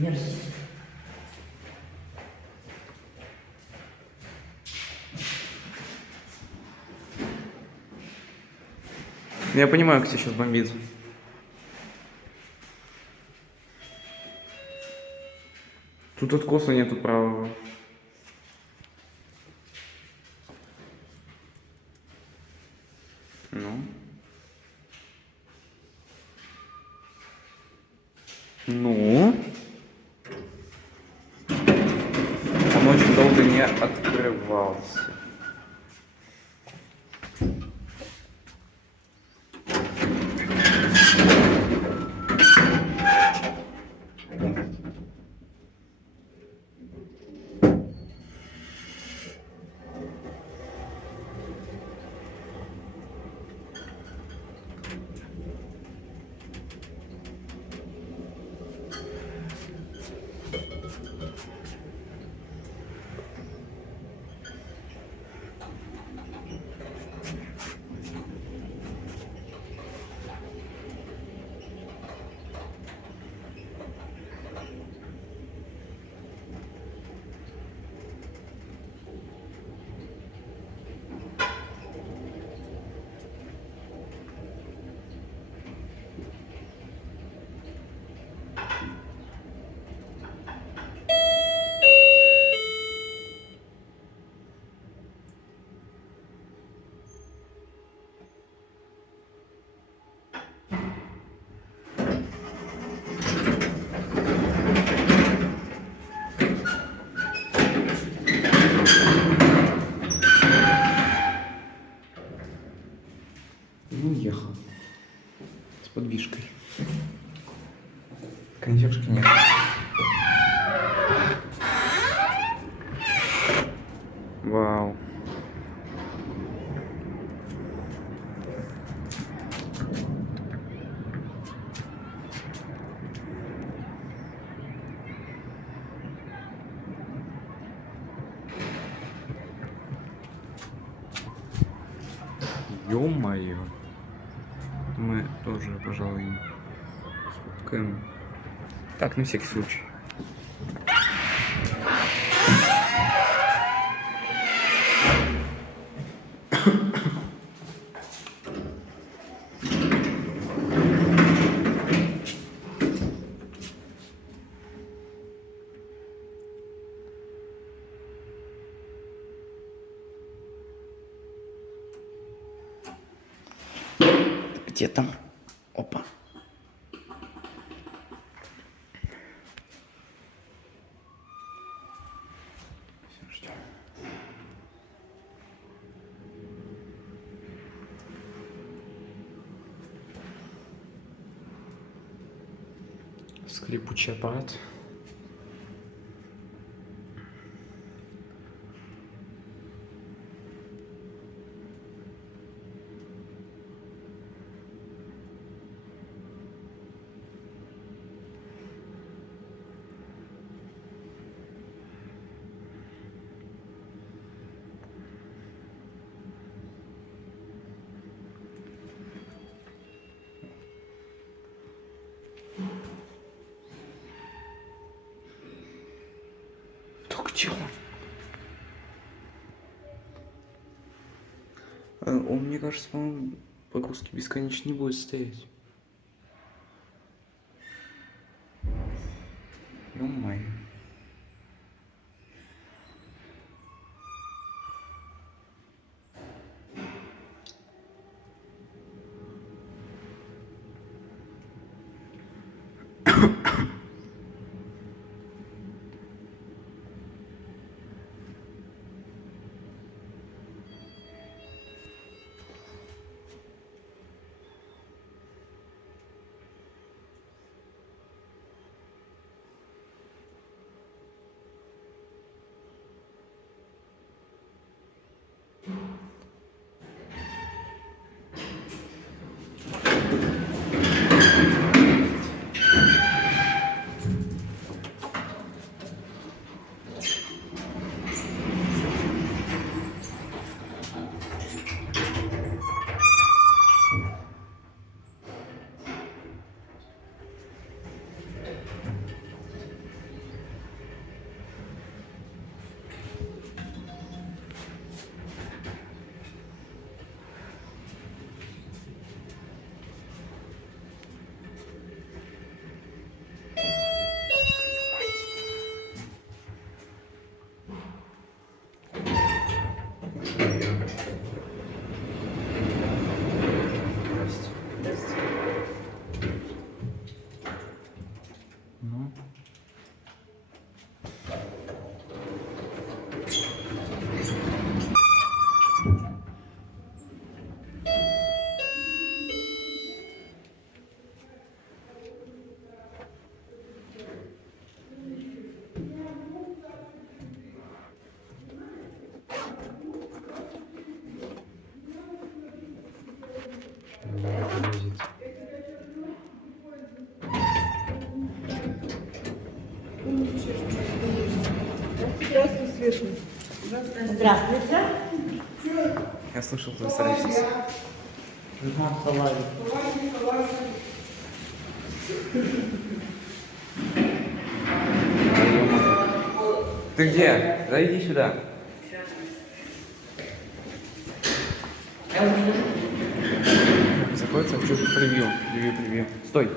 Мерзость. Я понимаю, кто сейчас бомбит. Тут откоса нету правого. Ну. Ну. Он очень долго не открывался. Ну, ехал. С подвижкой. Консьержки нет. Вау. Ё-моё. Мы тоже, пожалуй, сфоткаем. Так, на всякий случай. Где там? Опа. Всё, ждём. Скрипучий аппарат. Так, где он? Он, мне кажется, по-моему, погрузки бесконечно не будет стоять. Ё-моё. Здравствуйте. Я слышал, вы стараетесь. Ты где? Зайди сюда. Заходится в чужих превью. Стой.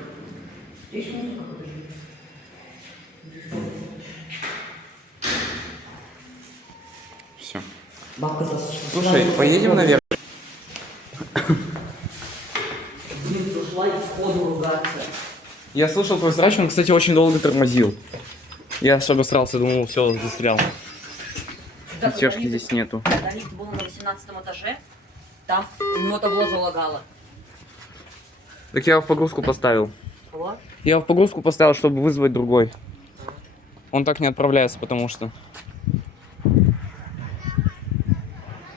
Все. Бабка засушила. Слушай, поедем наверх? Блин, ушла и сходу ругаться. Я слышал, твой срач, он, кстати, очень долго тормозил. Я особо срался, думал, все, застрял. Тяжки здесь нету. Даник был на 18 этаже, там мотоблоза лагала. Так я его в погрузку поставил. Вот. Я его в погрузку поставил, чтобы вызвать другой. Он так не отправляется, потому что